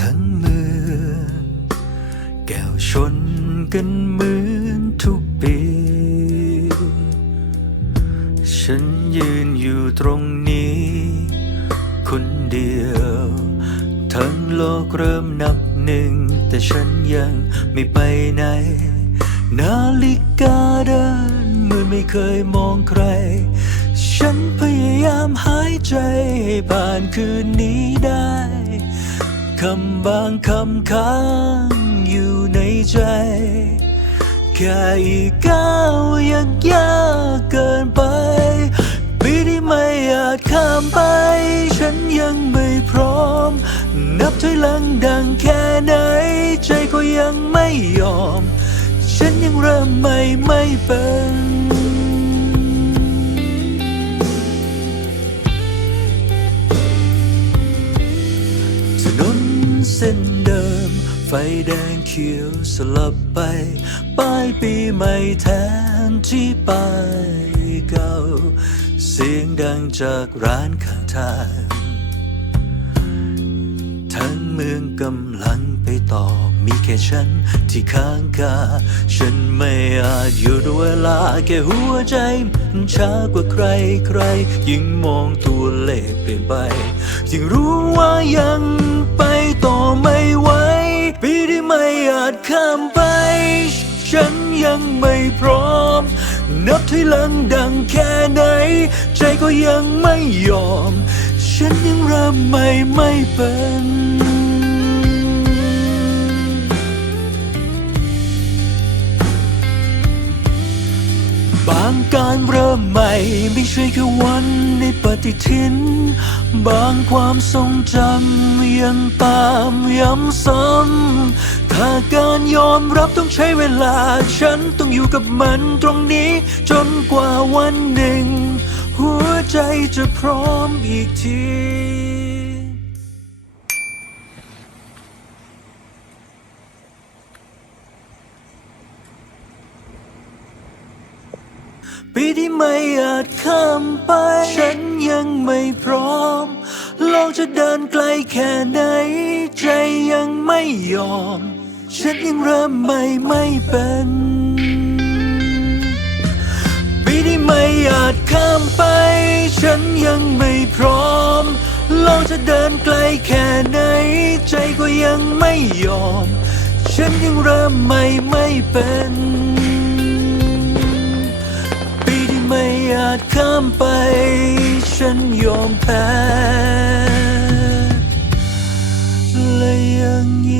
ทั้งมือ แก้วชนกันเหมือนทุกปี ฉันยืนอยู่ตรงนี้ คนเดียว ทั้งโลกเริ่มนับหนึ่ง แต่ฉันยังไม่ไปไหน นาฬิกาเดินเหมือนไม่เคยมองใคร ฉันพยายามหายใจให้ผ่านคืนนี้ได้ำบางคำค้างอยู่ในใจ แค่อีกก้าวยังยากเกินไป ปีที่ไม่อาจข้ามไป ฉันยังไม่พร้อม นับถอยหลังดังแค่ไหน ใจก็ยังไม่ยอม ฉันยังเริ่มใหม่ไม่เป็น เส้นเดิม ไฟแดงเขียวสลับไป ป้ายปีใหม่แทนที่ป้ายเก่า เสียงดังจากร้านข้างทาง ทั้งเมืองกำลังไปต่อมีแค่ฉันที่ค้างคา ฉันไม่อาจหยุดเวลาแค่หัวใจมันช้ากว่าใครใคร ยิ่งมองตัวเลขเปลี่ยนไป ยิ่งรู้ว่ายังไป ต่อไม่ไหวปีที่ไม่อาจข้ามไป ฉันยังไม่พร้อม นับถอยหลังดังแค่ไหน ใจก็ยังไม่ยอม ฉันยังเริ่มใหม่ไม่เป็น การเริ่มใหม่ ไม่ใช่แค่วันในปฏิทิน บางความทรงจำยังตามย้ำซ้ำถ้าการยอมรับต้องใช้เวลา ฉันต้องอยู่กับมันตรงนี้ จนกว่าวันหนึ่ง หัวใจจะพร้อมอีกที ปีที่ไม่อาจข้ามไป ฉันยังไม่พร้อม โลกจะเดินไกลแค่ไหน ใจยังไม่ยอม ฉันยังเริ่มใหม่ไม่เป็นปีที่ไม่อาจข้ามไป ฉันยังไม่พร้อม โลกจะเดินไกลแค่ไหน ใจก็ยังไม่ยอม ฉันยังเริ่มใหม่ไม่เป็น จข้ามไป ฉันยอมแพ้และยังย